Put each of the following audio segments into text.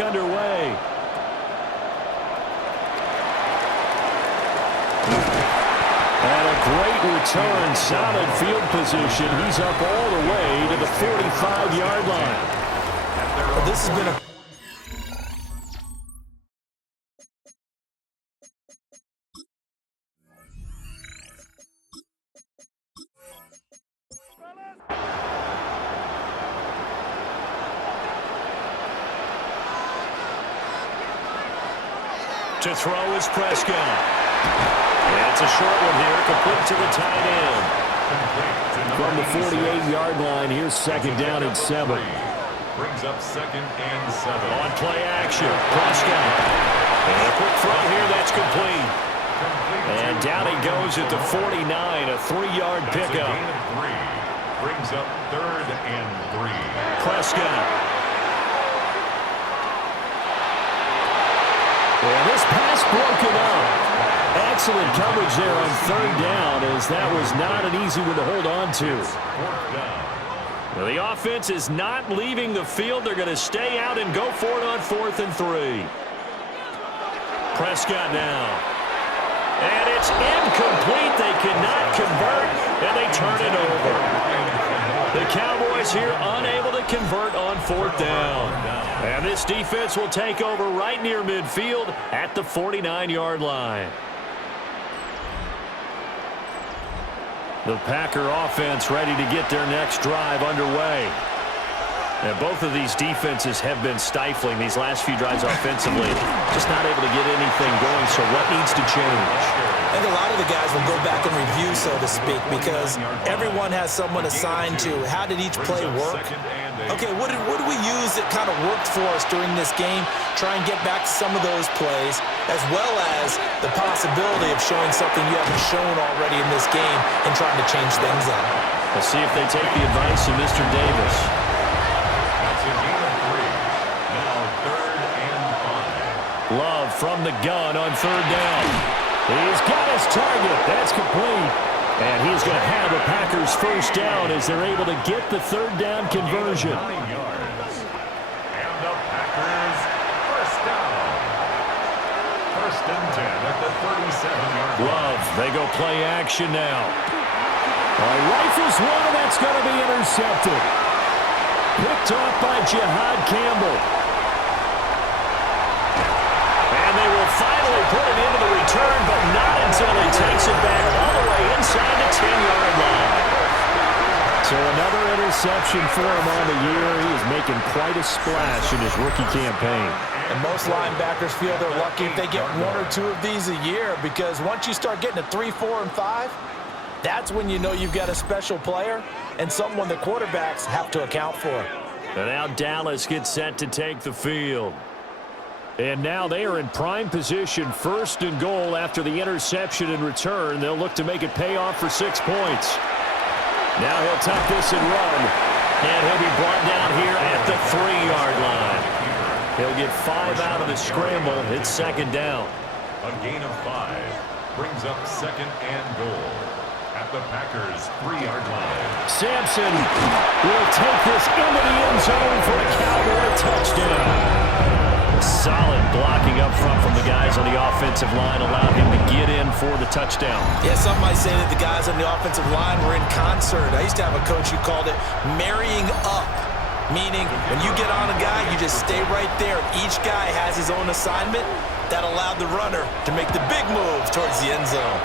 back underway. And a great return, solid field position. He's up all the way to the 45-yard line. Well, this has been a to throw is Prescott. And it's a short one here, complete to the tight end. From the 48-yard line, here's second down and 7. Brings up 2nd and 7. On play action, Prescott. And a quick throw here, that's complete. And down he goes at the 49, a 3-yard pickup. Gain of 3. Brings up 3rd and 3. Prescott. And this pass broken up. Excellent coverage there on 3rd down, as that was not an easy one to hold on to. Well, the offense is not leaving the field. They're going to stay out and go for it on 4th and 3. Prescott now. And it's incomplete. They cannot convert, and they turn it over. The Cowboys here unable to convert on 4th down. And this defense will take over right near midfield at the 49-yard line. The Packer offense ready to get their next drive underway. And both of these defenses have been stifling these last few drives offensively. Just not able to get anything going, so what needs to change? I think a lot of the guys will go back and review, so to speak, because everyone has someone assigned to how did each play work. Okay, what did we use that kind of worked for us during this game? Try and get back to some of those plays, as well as the possibility of showing something you haven't shown already in this game and trying to change things up. We'll see if they take the advice of Mr. Davis. That's a gain of 3. Now 3rd and 5. Love from the gun on 3rd down. He's got his target. That's complete. And he's going to have the Packers first down as they're able to get the 3rd down conversion. 9 yards. And the Packers first down. 1st and 10 at the 37-yard line. Love, they go play action now. Rifles one, and that's going to be intercepted. Picked off by Jihad Campbell. And they will finally put it into the return, but not until he takes it back all the way inside the 10-yard line. So another interception for him on the year. He is making quite a splash in his rookie campaign. And most linebackers feel they're lucky if they get 1 or 2 of these a year, because once you start getting to 3, 4, and 5, that's when you know you've got a special player and someone the quarterbacks have to account for. And now Dallas gets set to take the field. And now they are in prime position, 1st and goal after the interception and return. They'll look to make it pay off for 6 points. Now he'll tuck this and run. And he'll be brought down here at the 3-yard line. He'll get 5 out of the scramble. It's 2nd down. A gain of 5 brings up 2nd and goal at the Packers' 3-yard line. Sampson will take this into the end zone for a Cowboy touchdown. Solid blocking up front from the guys on the offensive line allowed him to get in for the touchdown. Yeah, some might say that the guys on the offensive line were in concert. I used to have a coach who called it marrying up, meaning when you get on a guy, you just stay right there. Each guy has his own assignment. That allowed the runner to make the big move towards the end zone.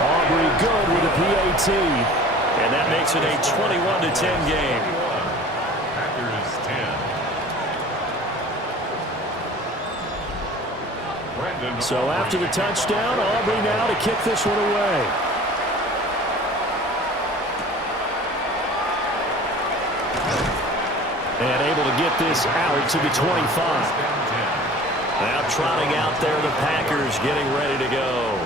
Aubrey good with a PAT, and that makes it a 21-10 game. Packers 10. So after the touchdown, Aubrey now to kick this one away. And able to get this out to the 25. Now trotting out there, the Packers getting ready to go.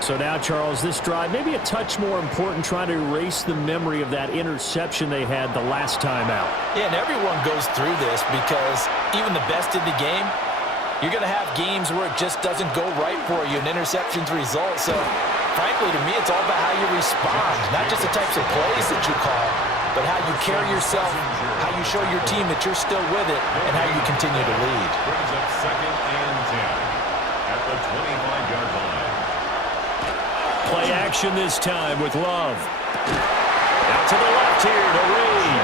So now, Charles, this drive, maybe a touch more important, trying to erase the memory of that interception they had the last time out. Yeah, and everyone goes through this because even the best in the game, you're going to have games where it just doesn't go right for you, and interceptions result. So, frankly, to me, it's all about how you respond, not just the types of plays that you call. but how you carry yourself, how you show your team that you're still with it, and how you continue to lead. Brings up 2nd and 10 at the 25-yard line. Play action this time with Love. Out to the left here to Reed.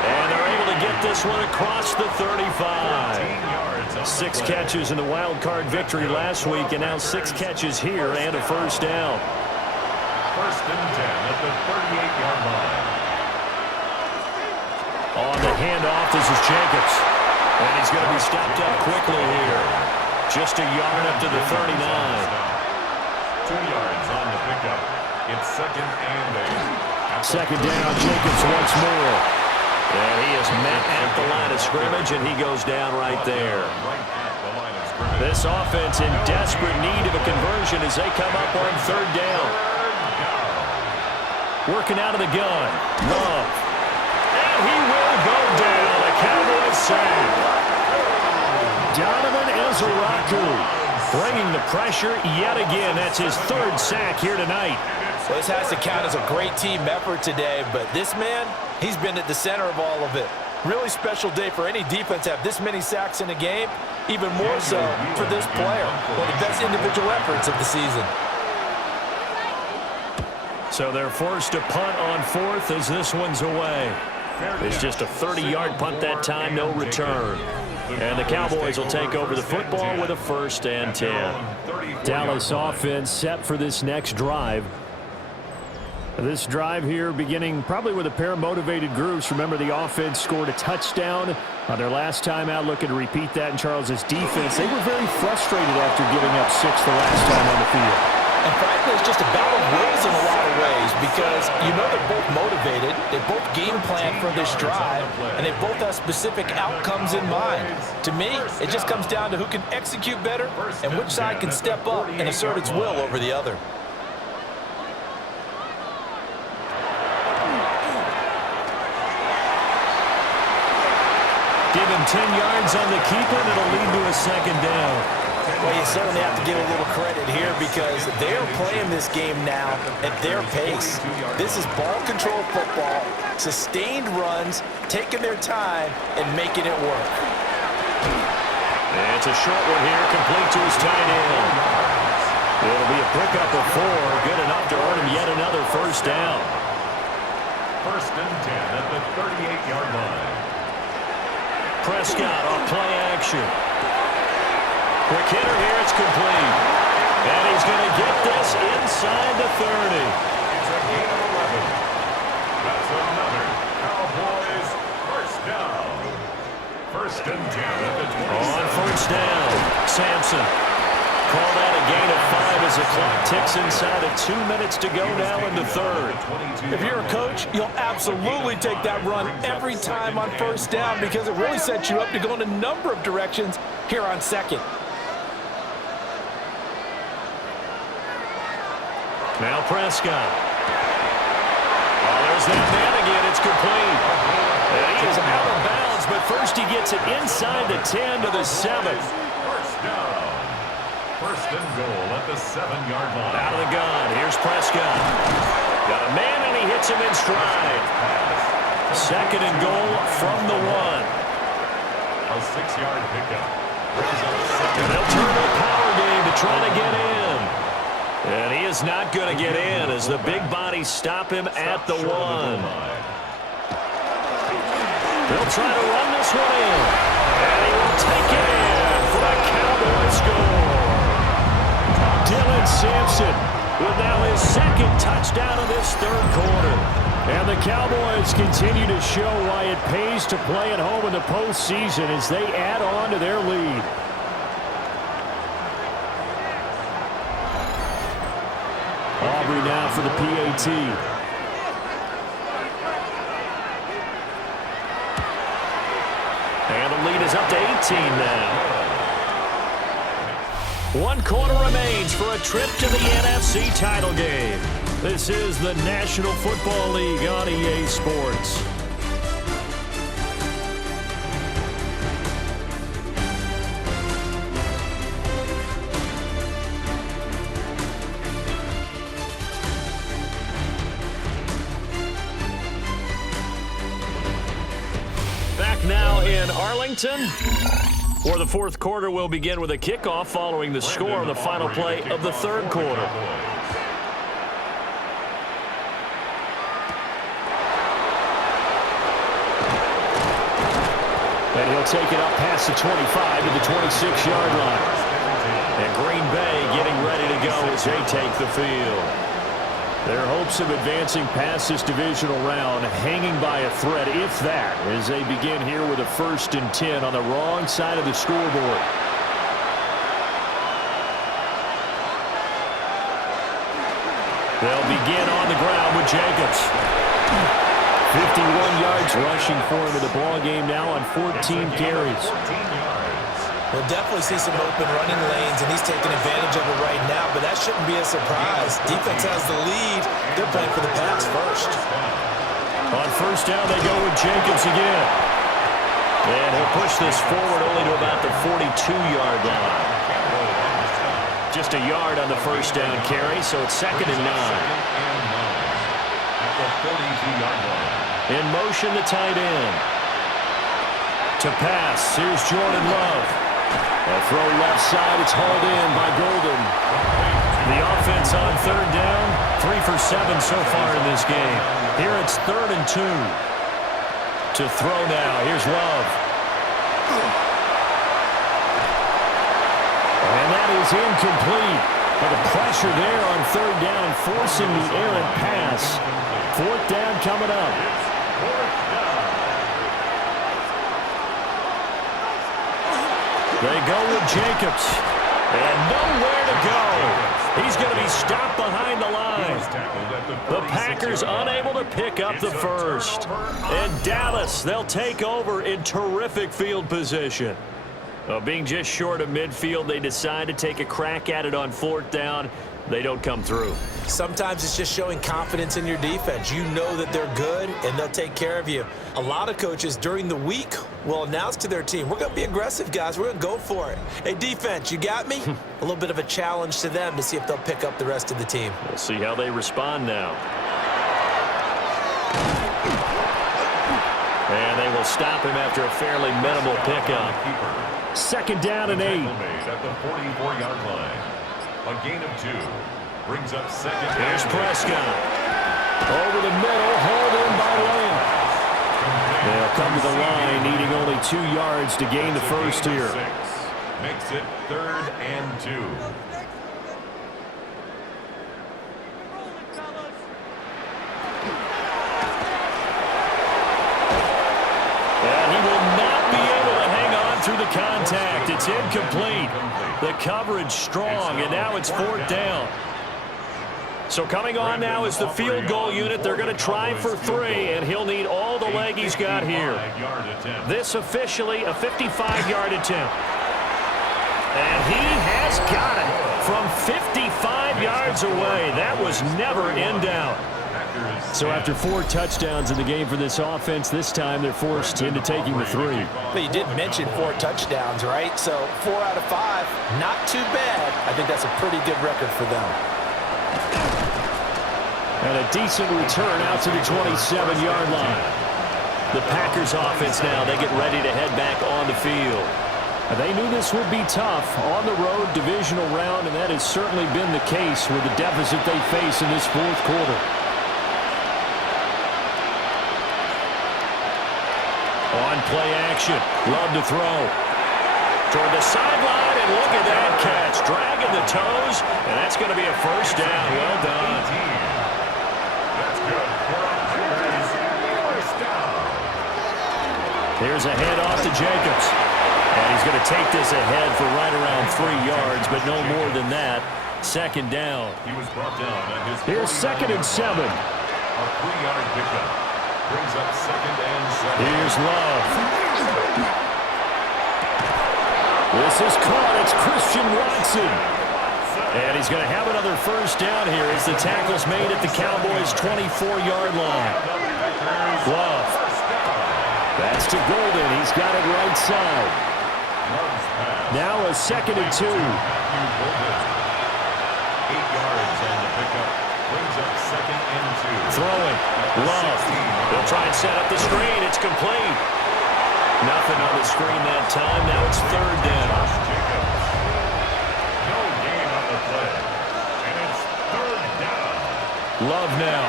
And they're able to get this one across the 35. 6 catches in the wild card victory last week, and now 6 catches here and a first down. 1st and 10 at the 38-yard line. On the handoff, this is Jacobs. And he's going to be stopped up quickly here. Just a yard up to the 39. 2 yards on the pickup. It's 2nd and 8. 2nd down, Jacobs once more. And he is met at the line of scrimmage, and he goes down right there. This offense in desperate need of a conversion as they come up on 3rd down. Working out of the gun. Love. And he will go down. A Cowboys sack. Donovan Ezeraku bringing the pressure yet again. That's his 3rd sack here tonight. Well, this has to count as a great team effort today, but this man, he's been at the center of all of it. Really special day for any defense to have this many sacks in a game, even more so for this player. One of the best individual efforts of the season. So they're forced to punt on 4th as this one's away. It's just a 30-yard punt that time, no return. And the Cowboys will take over the football with a 1st and 10. Dallas offense set for this next drive. This drive here beginning probably with a pair of motivated groups. Remember, the offense scored a touchdown on their last time out. Looking to repeat that in Charles's defense. They were very frustrated after giving up 6 the last time on the field. And frankly, it's just a battle of wills in a lot of ways because you know they're both motivated, they both game plan for this drive, and they both have specific outcomes in mind. To me, it just comes down to who can execute better and which side can step up and assert its will over the other. Give him 10 yards on the keeper, and it'll lead to a 2nd down. Well, you certainly have to give a little credit here because they're playing this game now at their pace. This is ball control football, sustained runs, taking their time, and making it work. It's a short one here, complete to his tight end. It'll be a pickup of 4, good enough to earn him yet another first down. 1st and 10 at the 38-yard line. Prescott on play action. Quick hitter here, it's complete. And he's going to get this inside the 30. It's a gain of 11. That's another Cowboys first down. 1st and 10 at the 27. On first down, Sampson. Call that a gain of 5 as the clock ticks inside of 2 minutes to go now in the 3rd. If you're a coach, you'll absolutely take that run every time on first down because it really sets you up to go in a number of directions here on 2nd. Now Prescott. Oh, there's that man again. It's complete. And he is out of bounds, but first he gets it inside the 10 to the 7. First down. 1st and goal at the 7-yard line. Out of the gun. Here's Prescott. Got a man, and he hits him in stride. 2nd and goal from the 1. A 6-yard pickup. And they'll turn the power game to try to get in. And he is not going to get in as the big bodies stop him at the 1. They'll try to run this one in. And he will take it in for a Cowboy score. Dylan Sampson with now his 2nd touchdown of this 3rd quarter. And the Cowboys continue to show why it pays to play at home in the postseason as they add on to their lead. Aubrey now for the PAT. And the lead is up to 18 now. 1 quarter remains for a trip to the NFC title game. This is the National Football League on EA Sports. in Arlington. Or the fourth quarter will begin with a kickoff following the score of the final play of the third quarter. And he'll take it up past the 25 to the 26-yard line. And Green Bay getting ready to go as they take the field. Their hopes of advancing past this divisional round hanging by a thread, if that, as they begin here with a 1st and 10 on the wrong side of the scoreboard. They'll begin on the ground with Jacobs. 51 yards rushing for him in the ball game now on 14 carries. We'll definitely see some open running lanes, and he's taking advantage of it right now, but that shouldn't be a surprise. Defense has the lead. They're playing for the pass first. On 1st down, they go with Jacobs again. And he'll push this forward only to about the 42-yard line. Just a yard on the 1st down carry, so it's 2nd and 9. At the 42-yard line. In motion, the tight end. To pass, here's Jordan Love. A throw left side, it's hauled in by Golden. The offense on 3rd down, 3 for 7 so far in this game. Here it's 3rd and 2. To throw now, here's Love. And that is incomplete. But the pressure there on 3rd down, forcing the errant pass. 4th down coming up. They go with Jacobs. And nowhere to go. He's going to be stopped behind the line. The Packers unable to pick up the first. And Dallas, they'll take over in terrific field position. Being just short of midfield, they decide to take a crack at it on 4th down. They don't come through. Sometimes it's just showing confidence in your defense. You know that they're good, and they'll take care of you. A lot of coaches during the week will announce to their team, we're going to be aggressive, guys. We're going to go for it. Hey, defense, you got me? A little bit of a challenge to them to see if they'll pick up the rest of the team. We'll see how they respond now. And they will stop him after a fairly minimal pickup. 2nd down and 8. At the 44-yard line. A gain of 2. Brings up 2nd. Here's Prescott. Over the middle, hauled in by Lamb. They'll come to the line, needing only 2 yards to gain the first here. Makes it 3rd and 2. And he will not be able to hang on through the contact. It's incomplete. The coverage strong, and now it's 4th down. So coming on now is the field goal unit. They're going to try for 3, and he'll need all the leg he's got here. This officially a 55-yard attempt. And he has got it from 55 yards away. That was never in doubt. So after 4 touchdowns in the game for this offense, this time they're forced into taking the 3. But you did mention 4 touchdowns, right? So 4 out of 5, not too bad. I think that's a pretty good record for them. And a decent return out to the 27-yard line. The Packers offense now, they get ready to head back on the field. They knew this would be tough on the road divisional round, and that has certainly been the case with the deficit they face in this 4th quarter. On play action, Love to throw. Toward the sideline, and look at that catch. Dragging the toes, and that's going to be a 1st down. Well done. That's good. First down. Here's a handoff to Jacobs. And he's going to take this ahead for right around 3 yards, but no more than that. 2nd down. He was brought down at his Here's 2nd and 7. A 3-yard pickup. Brings up 2nd and 7. Here's Love. This is caught. It's Christian Watson. And he's going to have another 1st down here as the tackle's made at the Cowboys' 24-yard line. Love. That's to Golden. He's got it right side. Now a 2nd and 2. 8 yards on the pickup. Brings up 2nd and 2. Throwing. Love. They'll try and set up the screen. It's complete. Nothing on the screen that time. Now it's third down. No gain on the play. And it's third down. Love now.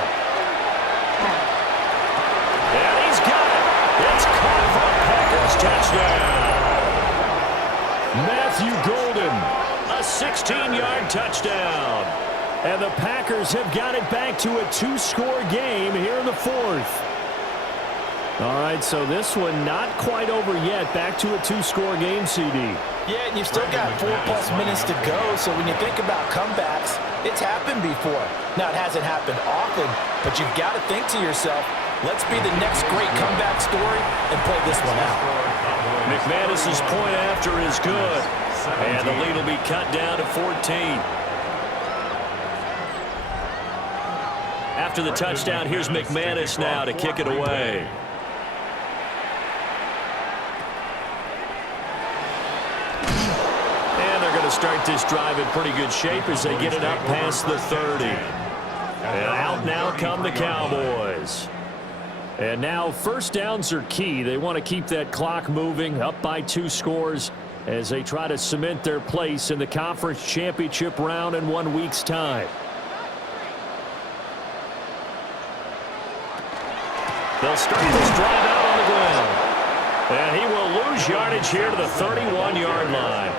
And he's got it. It's caught for a Packers touchdown. Matthew Golden, a 16-yard touchdown. And the Packers have got it back to a 2-score game here in the fourth. All right, so this one not quite over yet. Back to a 2-score game, CD. Yeah, and you've still got 4+ minutes to go, so when you think about comebacks, it's happened before. Now, it hasn't happened often, but you've got to think to yourself, let's be the next great comeback story and play this one out. McManus's point after is good, and the lead will be cut down to 14. After the touchdown, here's McManus now to kick it away. Start this drive in pretty good shape as they get it up past the 30. And out now come the Cowboys. And now first downs are key. They want to keep that clock moving, up by 2 scores as they try to cement their place in the conference championship round in 1 week's time. They'll start this drive out on the ground. And he will lose yardage here to the 31-yard line.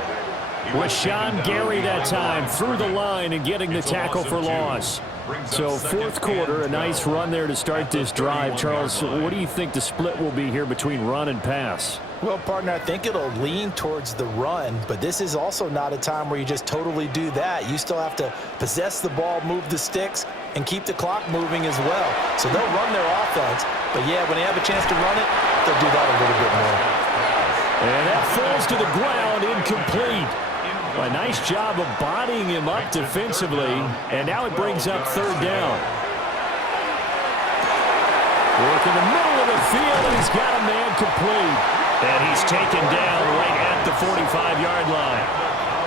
With Sean Gary that time through the line and getting the tackle for loss. So fourth quarter, a nice run there to start this drive. Charles, what do you think the split will be here between run and pass? Well, partner, I think it'll lean towards the run, but this is also not a time where you just totally do that. You still have to possess the ball, move the sticks, and keep the clock moving as well. So they'll run their offense, but yeah, when they have a chance to run it, they'll do that a little bit more. And that falls to the ground, incomplete. A nice job of bodying him up defensively, and now it brings up third down. Work in the middle of the field, and he's got a man complete. And he's taken down right at the 45-yard line.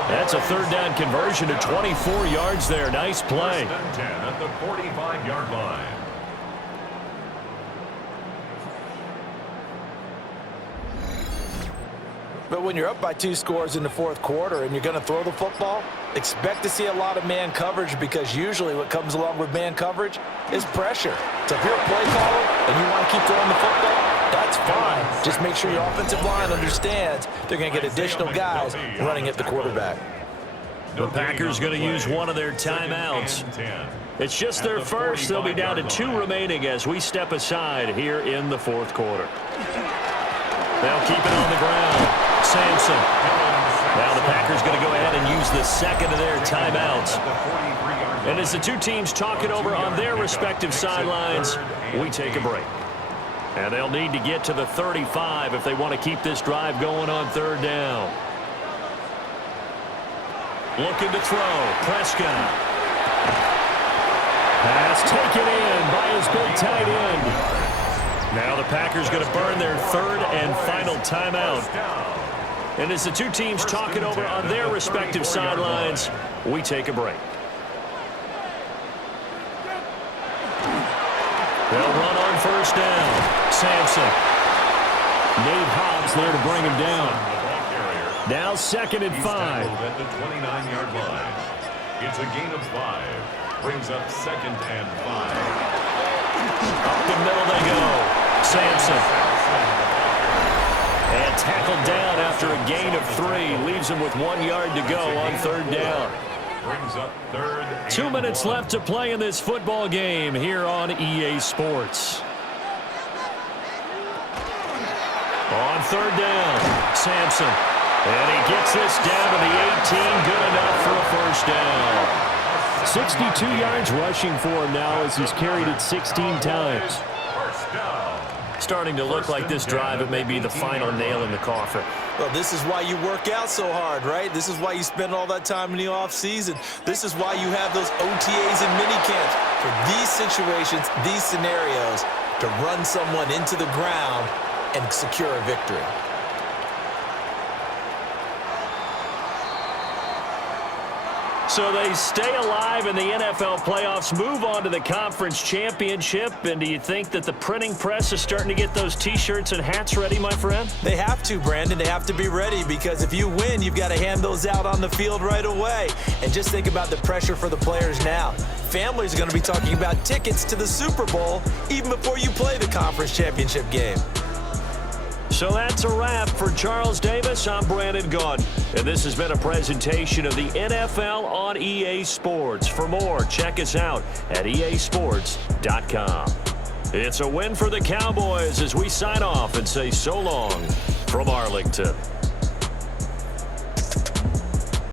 That's a third down conversion to 24 yards there. Nice play. First and 10 at the 45-yard line. But when you're up by 2 scores in the fourth quarter and you're going to throw the football, expect to see a lot of man coverage, because usually what comes along with man coverage is pressure. So if you're a play caller and you want to keep throwing the football, that's fine. Just make sure your offensive line understands they're going to get additional guys running at the quarterback. The Packers going to use one of their timeouts. It's just their first. They'll be down to 2 remaining as we step aside here in the fourth quarter. They'll keep it on the ground. Sampson. Now the Packers going to go ahead and use the second of their timeouts. And as the two teams talk it over on their respective sidelines, we take a break. And they'll need to get to the 35 if they want to keep this drive going on third down. Looking to throw. Prescott. Pass taken in by his big tight end. Now the Packers going to burn their third and final timeout. And as the two teams talk it over on their respective sidelines, we take a break. They'll run on first down. Sampson. Nate Hobbs there to bring him down. Now 2nd and 5. At the 29-yard line. It's a gain of 5. Brings up 2nd and 5. Up the middle they go. Sampson. And tackled down after a gain of 3. Leaves him with 1 yard to go on third down. Brings up 3rd. 2 minutes left to play in this football game here on EA Sports. On third down, Sampson. And he gets this down to the 18. Good enough for a first down. 62 yards rushing for him now as he's carried it 16 times. Starting to look like this drive, it may be the final nail in the coffin. Well, this is why you work out so hard, right? This is why you spend all that time in the offseason. This is why you have those OTAs and minicamps. For these situations, these scenarios, to run someone into the ground and secure a victory. So they stay alive in the NFL playoffs, move on to the conference championship. And do you think that the printing press is starting to get those T-shirts and hats ready, my friend? They have to, Brandon. They have to be ready because if you win, you've got to hand those out on the field right away. And just think about the pressure for the players now. Families are going to be talking about tickets to the Super Bowl even before you play the conference championship game. So that's a wrap. For Charles Davis, I'm Brandon Gaudin. And this has been a presentation of the NFL on EA Sports. For more, check us out at easports.com. It's a win for the Cowboys as we sign off and say so long from Arlington.